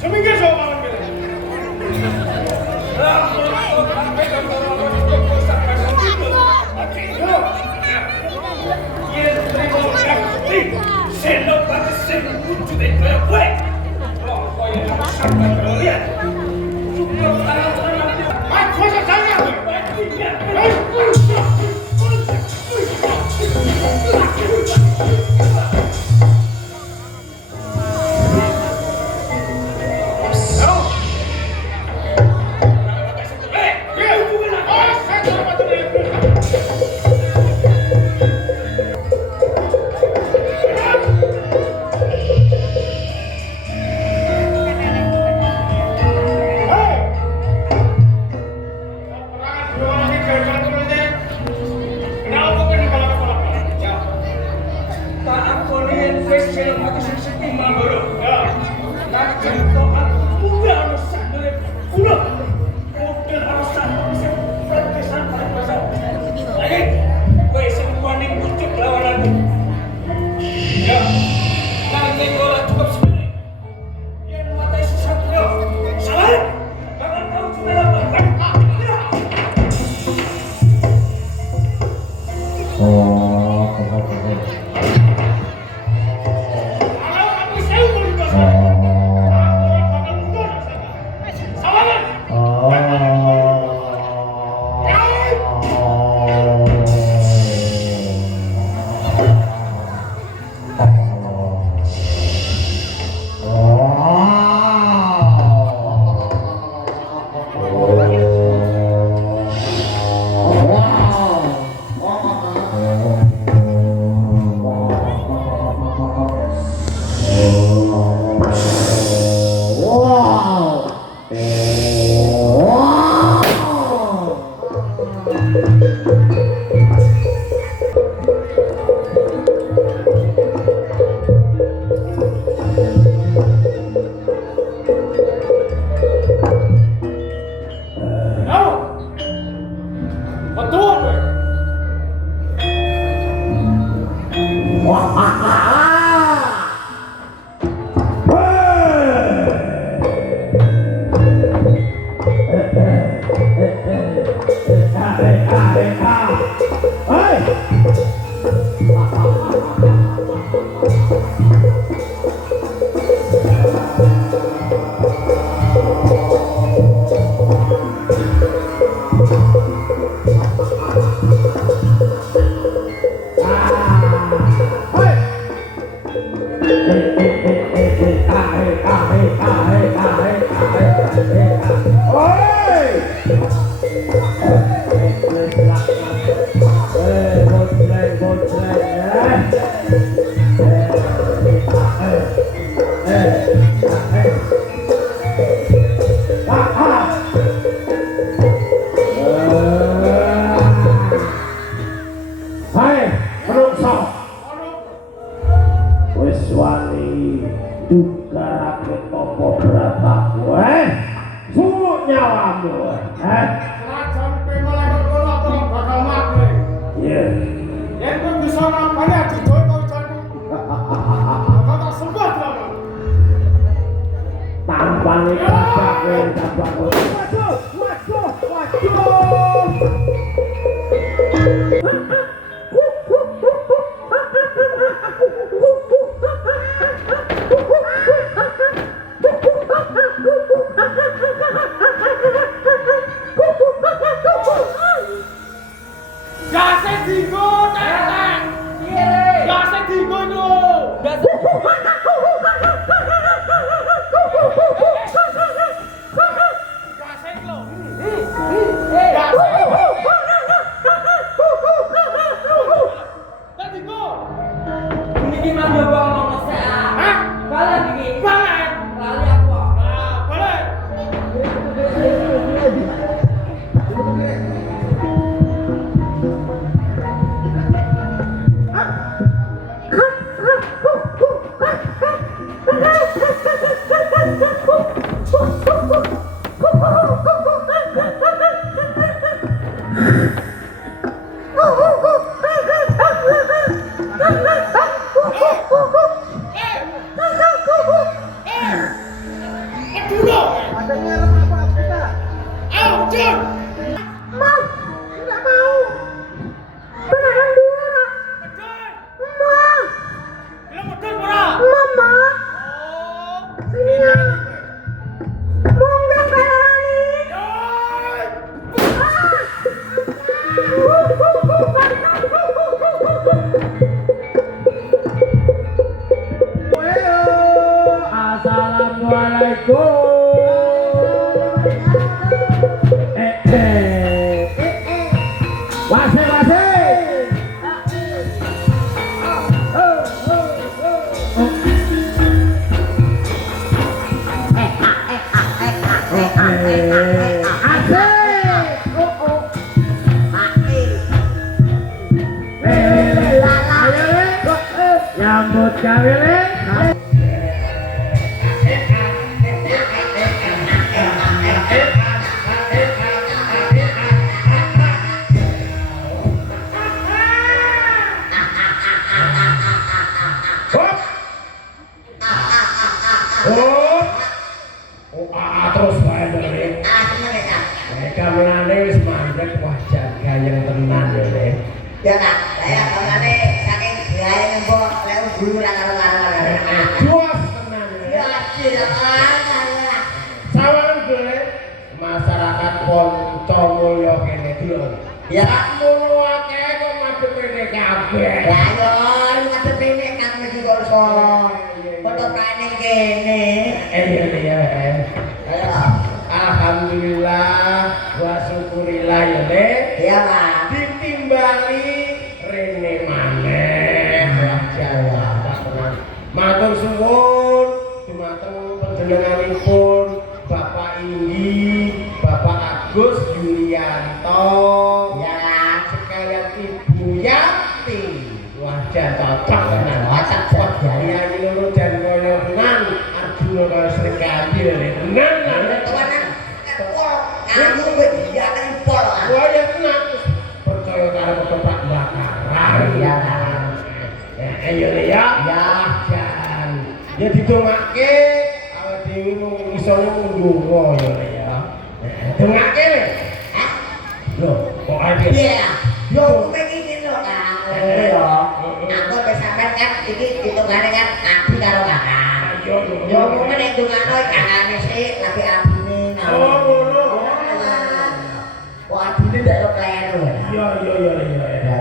Seminggu soal malam ini. dulu. Ada ngarep apa kita? Ayo, Jun. Mau, nggak mau. Beneran dua. Medun. Mau, Bilang medun ora? mama. Oh. Sini ya. Mau nggak berani? Nyambut gawe le. Terus bae le. Mereka melane wis mandek wah jaga yang tenan ya le. Ya Kak, saya kemana saking gaya nembok lewat guru lah karo-karo. Juas tenan Ya ya. tidak kalah. Sawangan gue masyarakat Ponco Mulya kene dulu. Ya. Tak ngono akeh kok madhep rene kabeh. Ya yo, ngadep ini kan mesti kok iso. Foto prane kene. Iya. Ayo. Alhamdulillah wa syukurillah ya le. Iya Pak. Ditimbali rene maneh. Wah Jawa. Matur suwun dumateng panjenenganipun Bapak Inggi, Bapak Agus Yulianto, Ya. sekalian Ibu Yati. Wah, jan cocok tenan. Cocok, Wah, gaya iki loro jan koyo tenan. Arjuna karo Srikandi lho, tenan lah. Kawanan kepol. Aku wis dia kan pol. Wah, ya tenan. Percaya karo ketoprak bakaran. Iya, Kak. Ayo le ya. Ya. Jan. Ya didongake awake dhewe mung isone mundura ya le ya. Dongake le. Hah? Loh, kok ae Iya. Yo pengen lho Kak. Yo. Aku wis sampean kan iki hitungane kan abi karo Kakak. Yo mung nek dongano kakane sik lagi abine Oh, ngono. Wah, abine ndak kok kleru. Iya.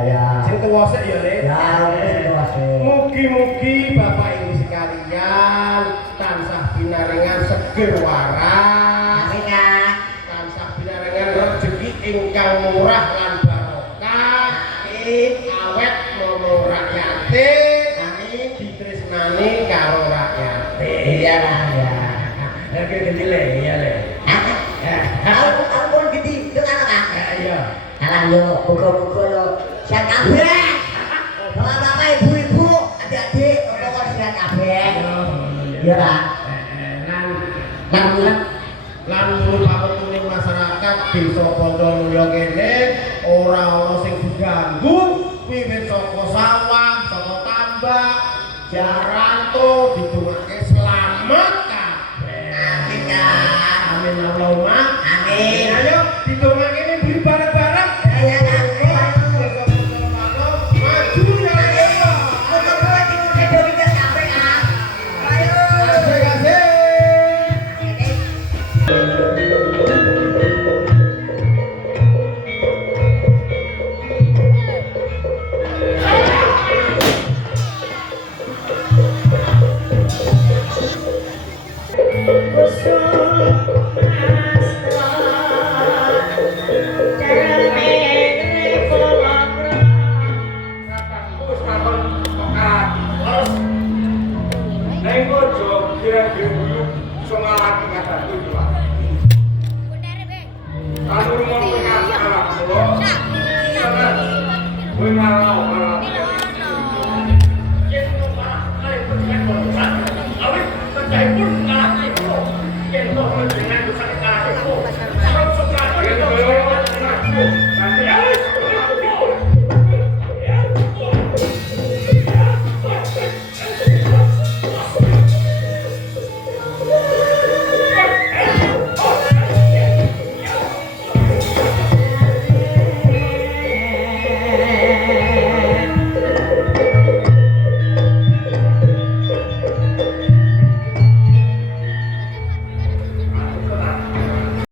Ya. Sing tuwa sik ya le. Ya, wis tuwase. Mugi-mugi Bapak Ibu sekalian tansah pinaringan seger waras, Amin Kak. tansah pinaringan rezeki ingkang murah lan barokah. Amin. Awet mono rakyate, Amin. ditresnani karo rakyate. Iya lah ya. Oke, gede le, iya le. Aku pun gede dengan Kak. Iya. Alah yo, buku-buku yo. Siap kabeh. Bapak ibu-ibu, adik-adik, ono siap kabeh. Iya lah. Lan nurut panutuning masyarakat desa Ponco Mulya kene ora ana sing diganggu wiwit saka sawah, saka tambak, jaranto didongake selamat kabeh. Amin Kak. Amin Allahumma. Amin. Ayo didongake ini bareng-bareng. Iya, Kak. Maju ya. Muka-muka di Indonesia kabeh Kak. Ayo. Kasih. Awit, percaya pun kalah itu. Kenapa mendengar